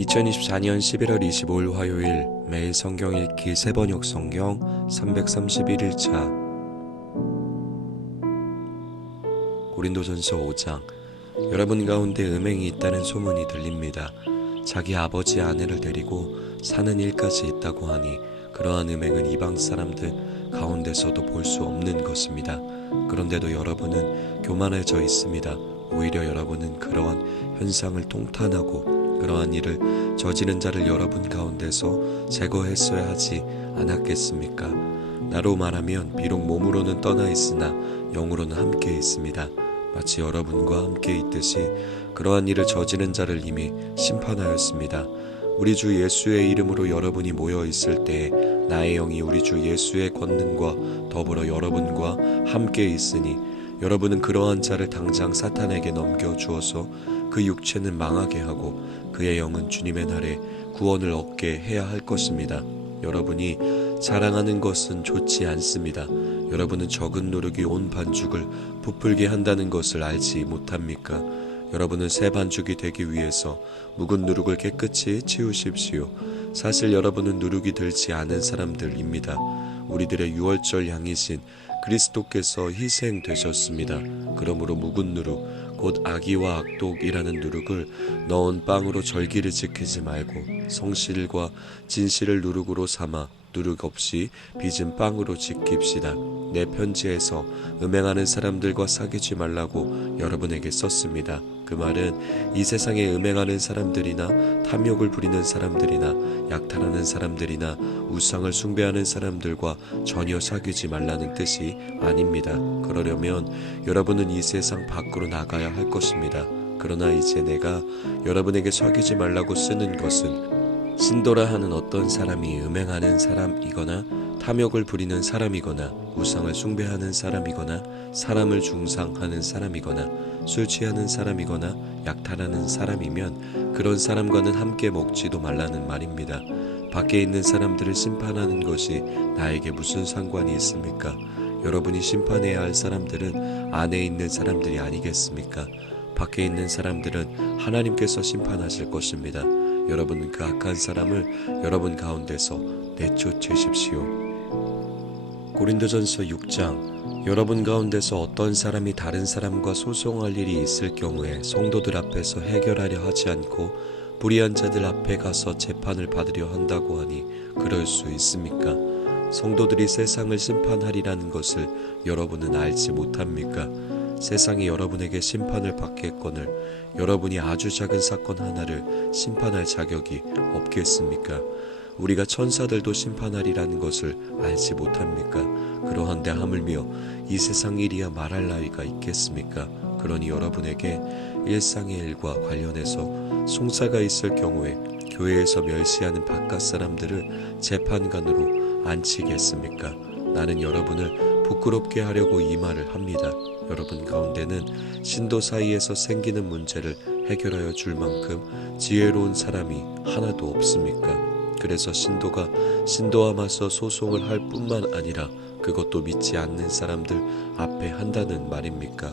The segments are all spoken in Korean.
2024년 11월 25일 화요일 매일 성경 읽기 세번역 성경 331일차 고린도전서 5장. 여러분 가운데 음행이 있다는 소문이 들립니다. 자기 아버지 아내를 데리고 사는 일까지 있다고 하니 그러한 음행은 이방 사람들 가운데서도 볼 수 없는 것입니다. 그런데도 여러분은 교만해져 있습니다. 오히려 여러분은 그러한 현상을 통탄하고 그러한 일을 저지른 자를 여러분 가운데서 제거했어야 하지 않았겠습니까? 나로 말하면 비록 몸으로는 떠나 있으나 영으로는 함께 있습니다. 마치 여러분과 함께 있듯이 그러한 일을 저지른 자를 이미 심판하였습니다. 우리 주 예수의 이름으로 여러분이 모여 있을 때에 나의 영이 우리 주 예수의 권능과 더불어 여러분과 함께 있으니 여러분은 그러한 자를 당장 사탄에게 넘겨주어서 그 육체는 망하게 하고 그의 영은 주님의 날에 구원을 얻게 해야 할 것입니다. 여러분이 자랑하는 것은 좋지 않습니다. 여러분은 적은 노력이 온 반죽을 부풀게 한다는 것을 알지 못합니까? 여러분은 새 반죽이 되기 위해서 묵은 누룩을 깨끗이 치우십시오. 사실 여러분은 누룩이 들지 않은 사람들입니다. 우리들의 유월절 양이신 그리스도께서 희생되셨습니다. 그러므로 묵은 누룩 곧 악의와 악독이라는 누룩을 넣은 빵으로 절기를 지키지 말고 성실과 진실을 누룩으로 삼아 누룩 없이 빚은 빵으로 지킵시다. 내 편지에서 음행하는 사람들과 사귀지 말라고 여러분에게 썼습니다. 그 말은 이 세상에 음행하는 사람들이나 탐욕을 부리는 사람들이나 약탈하는 사람들이나 우상을 숭배하는 사람들과 전혀 사귀지 말라는 뜻이 아닙니다. 그러려면 여러분은 이 세상 밖으로 나가야 할 것입니다. 그러나 이제 내가 여러분에게 사귀지 말라고 쓰는 것은 신도라 하는 어떤 사람이 음행하는 사람이거나 탐욕을 부리는 사람이거나 우상을 숭배하는 사람이거나 사람을 중상하는 사람이거나 술 취하는 사람이거나 약탈하는 사람이면 그런 사람과는 함께 먹지도 말라는 말입니다. 밖에 있는 사람들을 심판하는 것이 나에게 무슨 상관이 있습니까? 여러분이 심판해야 할 사람들은 안에 있는 사람들이 아니겠습니까? 밖에 있는 사람들은 하나님께서 심판하실 것입니다. 여러분은 그 악한 사람을 여러분 가운데서 내쫓으십시오. 고린도전서 6장. 여러분 가운데서 어떤 사람이 다른 사람과 소송할 일이 있을 경우에 성도들 앞에서 해결하려 하지 않고 불의한 자들 앞에 가서 재판을 받으려 한다고 하니 그럴 수 있습니까? 성도들이 세상을 심판하리라는 것을 여러분은 알지 못합니까? 세상이 여러분에게 심판을 받겠거늘 여러분이 아주 작은 사건 하나를 심판할 자격이 없겠습니까? 우리가 천사들도 심판하리라는 것을 알지 못합니까? 그러한데 하물며 이 세상 일이야 말할 나위가 있겠습니까? 그러니 여러분에게 일상의 일과 관련해서 송사가 있을 경우에 교회에서 멸시하는 바깥 사람들을 재판관으로 앉히겠습니까? 나는 여러분을 부끄럽게 하려고 이 말을 합니다. 여러분 가운데는 신도 사이에서 생기는 문제를 해결하여 줄 만큼 지혜로운 사람이 하나도 없습니까? 그래서 신도가 신도와 맞서 소송을 할 뿐만 아니라 그것도 믿지 않는 사람들 앞에 한다는 말입니까?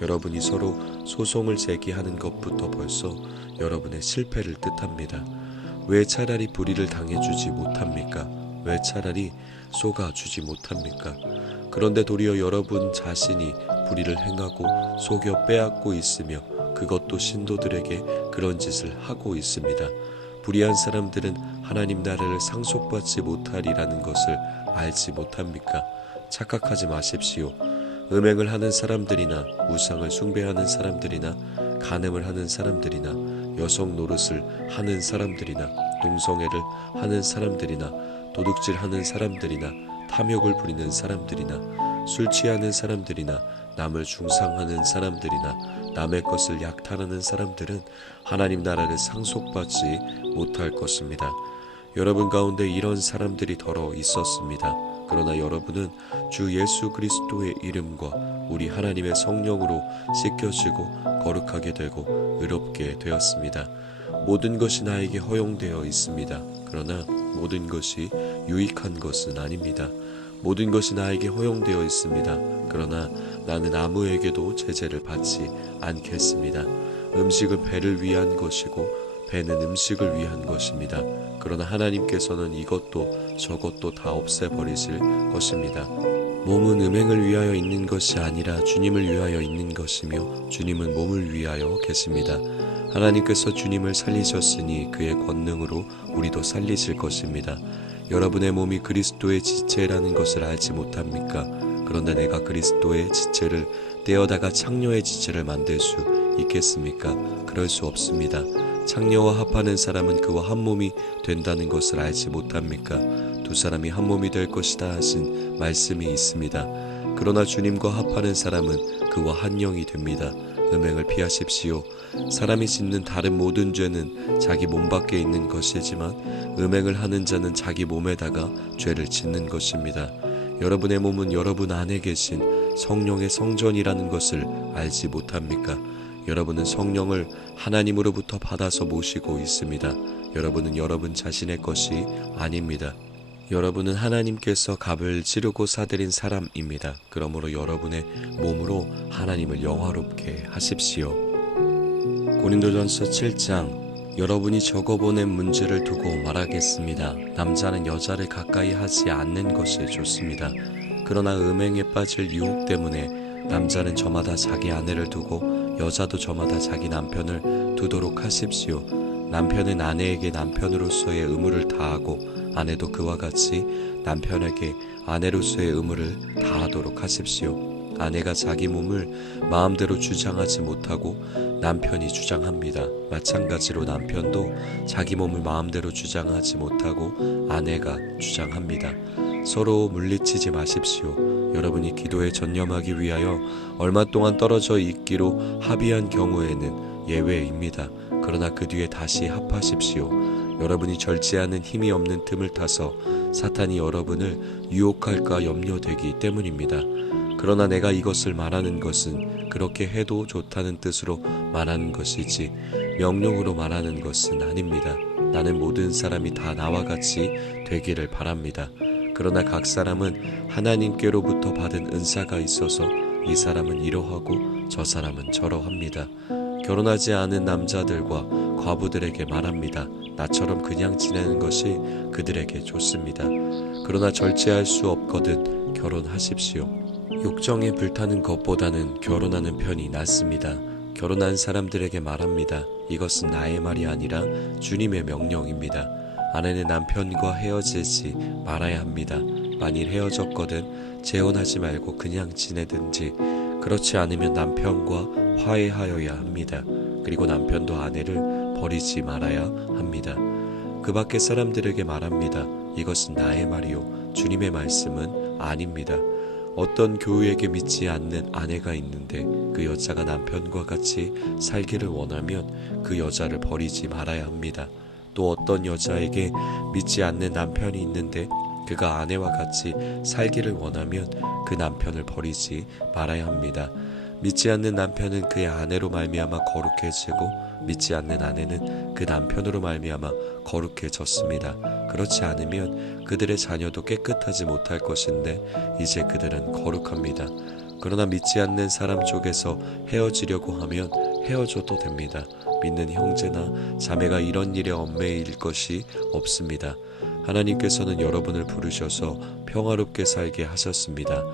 여러분이 서로 소송을 제기하는 것부터 벌써 여러분의 실패를 뜻합니다. 왜 차라리 불의를 당해주지 못합니까? 왜 차라리 속아주지 못합니까? 그런데 도리어 여러분 자신이 불의를 행하고 속여 빼앗고 있으며 그것도 신도들에게 그런 짓을 하고 있습니다. 불의한 사람들은 하나님 나라를 상속받지 못하리라는 것을 알지 못합니까? 착각하지 마십시오. 음행을 하는 사람들이나 우상을 숭배하는 사람들이나 간음을 하는 사람들이나 여성 노릇을 하는 사람들이나 동성애를 하는 사람들이나 도둑질하는 사람들이나 탐욕을 부리는 사람들이나 술 취하는 사람들이나 남을 중상하는 사람들이나 남의 것을 약탈하는 사람들은 하나님 나라를 상속받지 못할 것입니다. 여러분 가운데 이런 사람들이 더러 있었습니다. 그러나 여러분은 주 예수 그리스도의 이름과 우리 하나님의 성령으로 씻겨지고 거룩하게 되고 의롭게 되었습니다. 모든 것이 나에게 허용되어 있습니다. 그러나 모든 것이 유익한 것은 아닙니다. 모든 것이 나에게 허용되어 있습니다. 그러나 나는 아무에게도 제재를 받지 않겠습니다. 음식은 배를 위한 것이고 배는 음식을 위한 것입니다. 그러나 하나님께서는 이것도 저것도 다 없애버리실 것입니다. 몸은 음행을 위하여 있는 것이 아니라 주님을 위하여 있는 것이며 주님은 몸을 위하여 계십니다. 하나님께서 주님을 살리셨으니 그의 권능으로 우리도 살리실 것입니다. 여러분의 몸이 그리스도의 지체라는 것을 알지 못합니까? 그런데 내가 그리스도의 지체를 떼어다가 창녀의 지체를 만들 수 있겠습니까? 그럴 수 없습니다. 창녀와 합하는 사람은 그와 한 몸이 된다는 것을 알지 못합니까? 두 사람이 한 몸이 될 것이다 하신 말씀이 있습니다. 그러나 주님과 합하는 사람은 그와 한 영이 됩니다. 음행을 피하십시오. 사람이 짓는 다른 모든 죄는 자기 몸 밖에 있는 것이지만 음행을 하는 자는 자기 몸에다가 죄를 짓는 것입니다. 여러분의 몸은 여러분 안에 계신 성령의 성전이라는 것을 알지 못합니까? 여러분은 성령을 하나님으로부터 받아서 모시고 있습니다. 여러분은 여러분 자신의 것이 아닙니다. 여러분은 하나님께서 값을 치르고 사들인 사람입니다. 그러므로 여러분의 몸으로 하나님을 영화롭게 하십시오. 고린도전서 7장 여러분이 적어보낸 문제를 두고 말하겠습니다. 남자는 여자를 가까이 하지 않는 것이 좋습니다. 그러나 음행에 빠질 유혹 때문에 남자는 저마다 자기 아내를 두고 여자도 저마다 자기 남편을 두도록 하십시오. 남편은 아내에게 남편으로서의 의무를 다하고 아내도 그와 같이 남편에게 아내로서의 의무를 다하도록 하십시오. 아내가 자기 몸을 마음대로 주장하지 못하고 남편이 주장합니다. 마찬가지로 남편도 자기 몸을 마음대로 주장하지 못하고 아내가 주장합니다. 서로 물리치지 마십시오. 여러분이 기도에 전념하기 위하여 얼마 동안 떨어져 있기로 합의한 경우에는 예외입니다. 그러나 그 뒤에 다시 합하십시오. 여러분이 절제하는 힘이 없는 틈을 타서 사탄이 여러분을 유혹할까 염려되기 때문입니다. 그러나 내가 이것을 말하는 것은 그렇게 해도 좋다는 뜻으로 말하는 것이지 명령으로 말하는 것은 아닙니다. 나는 모든 사람이 다 나와 같이 되기를 바랍니다. 그러나 각 사람은 하나님께로부터 받은 은사가 있어서 이 사람은 이러하고 저 사람은 저러합니다. 결혼하지 않은 남자들과 과부들에게 말합니다. 나처럼 그냥 지내는 것이 그들에게 좋습니다. 그러나 절제할 수 없거든 결혼하십시오. 욕정에 불타는 것보다는 결혼하는 편이 낫습니다. 결혼한 사람들에게 말합니다. 이것은 나의 말이 아니라 주님의 명령입니다. 아내는 남편과 헤어지지 말아야 합니다. 만일 헤어졌거든 재혼하지 말고 그냥 지내든지 그렇지 않으면 남편과 화해하여야 합니다. 그리고 남편도 아내를 버리지 말아야 합니다. 그 밖의 사람들에게 말합니다. 이것은 나의 말이요 주님의 말씀은 아닙니다. 어떤 교우에게 믿지 않는 아내가 있는데 그 여자가 남편과 같이 살기를 원하면 그 여자를 버리지 말아야 합니다. 또 어떤 여자에게 믿지 않는 남편이 있는데 그가 아내와 같이 살기를 원하면 그 남편을 버리지 말아야 합니다. 믿지 않는 남편은 그의 아내로 말미암아 거룩해지고 믿지 않는 아내는 그 남편으로 말미암아 거룩해졌습니다. 그렇지 않으면 그들의 자녀도 깨끗하지 못할 것인데 이제 그들은 거룩합니다. 그러나 믿지 않는 사람 쪽에서 헤어지려고 하면 헤어져도 됩니다. 믿는 형제나 자매가 이런 일에 얽매일 것이 없습니다. 하나님께서는 여러분을 부르셔서 평화롭게 살게 하셨습니다.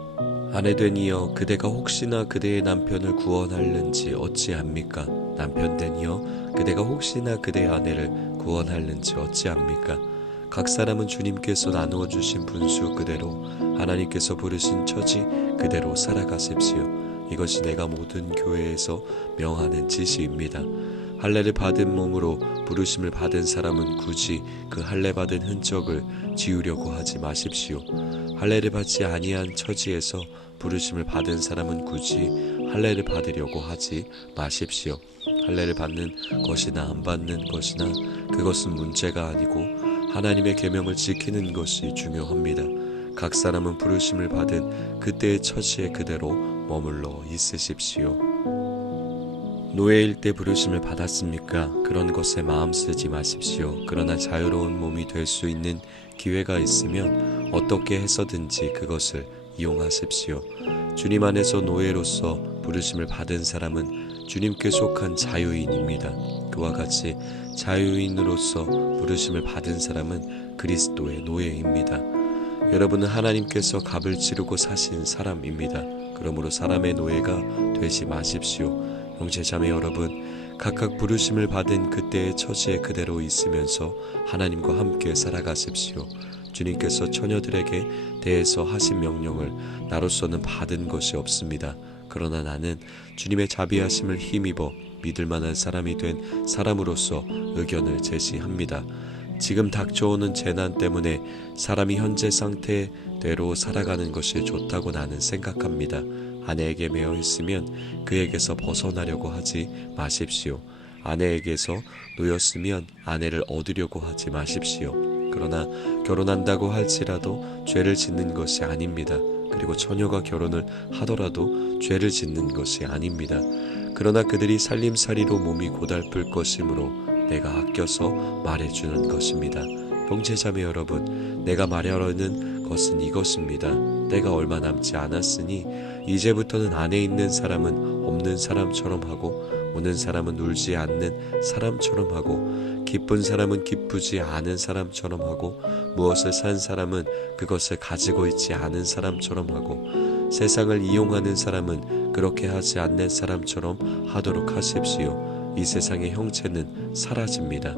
아내된 이여 그대가 혹시나 그대의 남편을 구원할는지 어찌합니까? 남편된 이여 그대가 혹시나 그대의 아내를 구원할는지 어찌합니까? 각 사람은 주님께서 나누어 주신 분수 그대로 하나님께서 부르신 처지 그대로 살아가십시오. 이것이 내가 모든 교회에서 명하는 지시입니다. 할례를 받은 몸으로 부르심을 받은 사람은 굳이 그 할례 받은 흔적을 지우려고 하지 마십시오. 할례를 받지 아니한 처지에서 부르심을 받은 사람은 굳이 할례를 받으려고 하지 마십시오. 할례를 받는 것이나 안 받는 것이나 그것은 문제가 아니고 하나님의 계명을 지키는 것이 중요합니다. 각 사람은 부르심을 받은 그때의 처지에 그대로 머물러 있으십시오. 노예일 때 부르심을 받았습니까? 그런 것에 마음 쓰지 마십시오. 그러나 자유로운 몸이 될 수 있는 기회가 있으면 어떻게 해서든지 그것을 이용하십시오. 주님 안에서 노예로서 부르심을 받은 사람은 주님께 속한 자유인입니다. 그와 같이 자유인으로서 부르심을 받은 사람은 그리스도의 노예입니다. 여러분은 하나님께서 값을 치르고 사신 사람입니다. 그러므로 사람의 노예가 되지 마십시오. 형제자매 여러분, 각각 부르심을 받은 그때의 처지에 그대로 있으면서 하나님과 함께 살아가십시오. 주님께서 처녀들에게 대해서 하신 명령을 나로서는 받은 것이 없습니다. 그러나 나는 주님의 자비하심을 힘입어 믿을 만한 사람이 된 사람으로서 의견을 제시합니다. 지금 닥쳐오는 재난 때문에 사람이 현재 상태대로 살아가는 것이 좋다고 나는 생각합니다. 아내에게 매여 있으면 그에게서 벗어나려고 하지 마십시오. 아내에게서 놓였으면 아내를 얻으려고 하지 마십시오. 그러나 결혼한다고 할지라도 죄를 짓는 것이 아닙니다. 그리고 처녀가 결혼을 하더라도 죄를 짓는 것이 아닙니다. 그러나 그들이 살림살이로 몸이 고달플 것이므로 내가 아껴서 말해주는 것입니다. 형제자매 여러분, 내가 말하려는 것은 이것입니다. 때가 얼마 남지 않았으니 이제부터는 안에 있는 사람은 없는 사람처럼 하고 우는 사람은 울지 않는 사람처럼 하고 기쁜 사람은 기쁘지 않은 사람처럼 하고 무엇을 산 사람은 그것을 가지고 있지 않은 사람처럼 하고 세상을 이용하는 사람은 그렇게 하지 않는 사람처럼 하도록 하십시오. 이 세상의 형체는 사라집니다.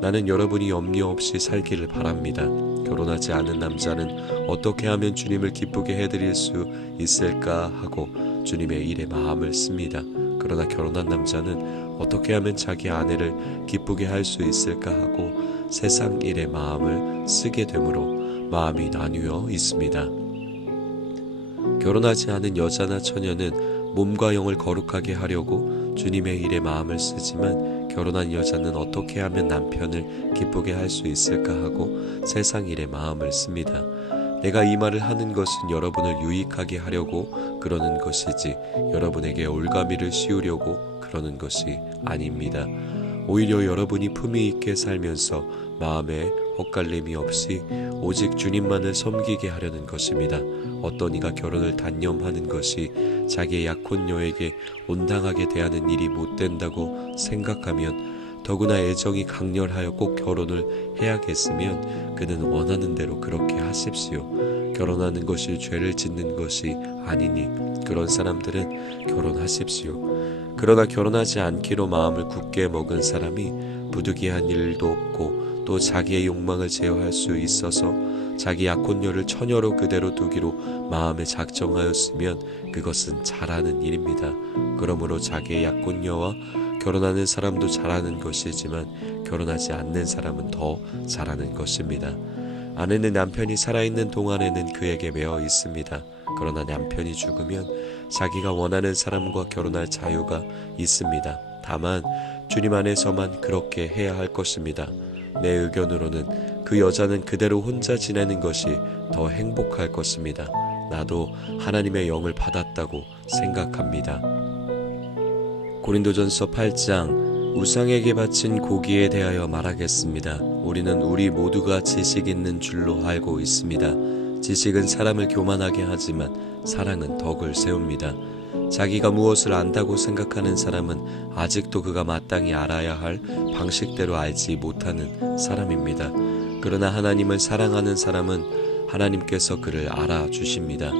나는 여러분이 염려 없이 살기를 바랍니다. 결혼하지 않은 남자는 어떻게 하면 주님을 기쁘게 해드릴 수 있을까 하고 주님의 일에 마음을 씁니다. 그러나 결혼한 남자는 어떻게 하면 자기 아내를 기쁘게 할 수 있을까 하고 세상 일에 마음을 쓰게 되므로 마음이 나뉘어 있습니다. 결혼하지 않은 여자나 처녀는 몸과 영을 거룩하게 하려고 주님의 일에 마음을 쓰지만 결혼한 여자는 어떻게 하면 남편을 기쁘게 할 수 있을까 하고 세상 일에 마음을 씁니다. 내가 이 말을 하는 것은 여러분을 유익하게 하려고 그러는 것이지 여러분에게 올가미를 씌우려고 그러는 것이 아닙니다. 오히려 여러분이 품위 있게 살면서 마음에 헛갈림이 없이 오직 주님만을 섬기게 하려는 것입니다. 어떤 이가 결혼을 단념하는 것이 자기의 약혼녀에게 온당하게 대하는 일이 못된다고 생각하면 더구나 애정이 강렬하여 꼭 결혼을 해야겠으면 그는 원하는 대로 그렇게 하십시오. 결혼하는 것이 죄를 짓는 것이 아니니 그런 사람들은 결혼하십시오. 그러나 결혼하지 않기로 마음을 굳게 먹은 사람이 부득이한 일도 없고 또 자기의 욕망을 제어할 수 있어서 자기 약혼녀를 처녀로 그대로 두기로 마음에 작정하였으면 그것은 잘하는 일입니다. 그러므로 자기의 약혼녀와 결혼하는 사람도 잘하는 것이지만 결혼하지 않는 사람은 더 잘하는 것입니다. 아내는 남편이 살아있는 동안에는 그에게 매어 있습니다. 그러나 남편이 죽으면 자기가 원하는 사람과 결혼할 자유가 있습니다. 다만 주님 안에서만 그렇게 해야 할 것입니다. 내 의견으로는 그 여자는 그대로 혼자 지내는 것이 더 행복할 것입니다. 나도 하나님의 영을 받았다고 생각합니다. 고린도전서 8장 우상에게 바친 고기에 대하여 말하겠습니다. 우리는 우리 모두가 지식 있는 줄로 알고 있습니다. 지식은 사람을 교만하게 하지만 사랑은 덕을 세웁니다. 자기가 무엇을 안다고 생각하는 사람은 아직도 그가 마땅히 알아야 할 방식대로 알지 못하는 사람입니다. 그러나 하나님을 사랑하는 사람은 하나님께서 그를 알아주십니다.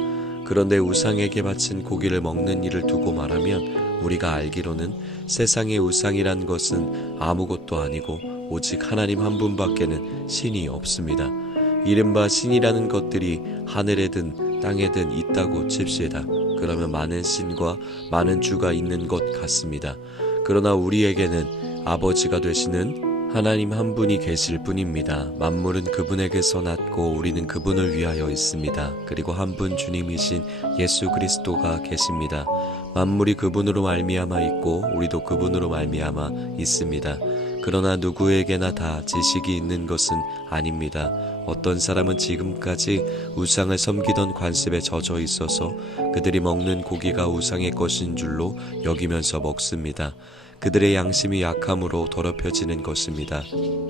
그런데 우상에게 바친 고기를 먹는 일을 두고 말하면 우리가 알기로는 세상의 우상이란 것은 아무것도 아니고 오직 하나님 한 분밖에는 신이 없습니다. 이른바 신이라는 것들이 하늘에든 땅에든 있다고 칩시다. 그러면 많은 신과 많은 주가 있는 것 같습니다. 그러나 우리에게는 아버지가 되시는 하나님 한 분이 계실 뿐입니다. 만물은 그분에게서 났고 우리는 그분을 위하여 있습니다. 그리고 한 분 주님이신 예수 그리스도가 계십니다. 만물이 그분으로 말미암아 있고 우리도 그분으로 말미암아 있습니다. 그러나 누구에게나 다 지식이 있는 것은 아닙니다. 어떤 사람은 지금까지 우상을 섬기던 관습에 젖어 있어서 그들이 먹는 고기가 우상의 것인 줄로 여기면서 먹습니다. 그들의 양심이 약함으로 더럽혀지는 것입니다.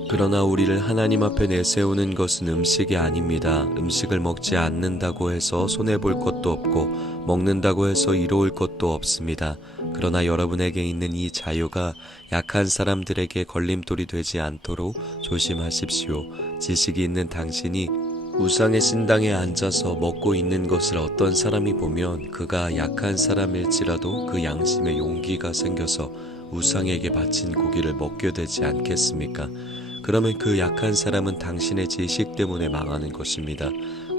그러나 우리를 하나님 앞에 내세우는 것은 음식이 아닙니다. 음식을 먹지 않는다고 해서 손해볼 것도 없고 먹는다고 해서 이로울 것도 없습니다. 그러나 여러분에게 있는 이 자유가 약한 사람들에게 걸림돌이 되지 않도록 조심하십시오. 지식이 있는 당신이 우상의 신당에 앉아서 먹고 있는 것을 어떤 사람이 보면 그가 약한 사람일지라도 그 양심에 용기가 생겨서 우상에게 바친 고기를 먹게 되지 않겠습니까? 그러면 그 약한 사람은 당신의 지식 때문에 망하는 것입니다.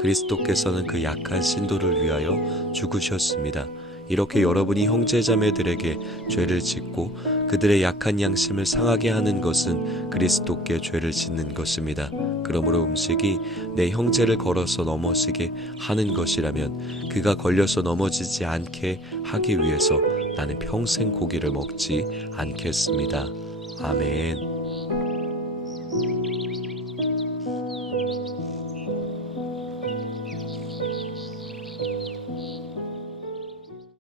그리스도께서는 그 약한 신도를 위하여 죽으셨습니다. 이렇게 여러분이 형제자매들에게 죄를 짓고 그들의 약한 양심을 상하게 하는 것은 그리스도께 죄를 짓는 것입니다. 그러므로 음식이 내 형제를 걸어서 넘어지게 하는 것이라면 그가 걸려서 넘어지지 않게 하기 위해서 나는 평생 고기를 먹지 않겠습니다. 아멘.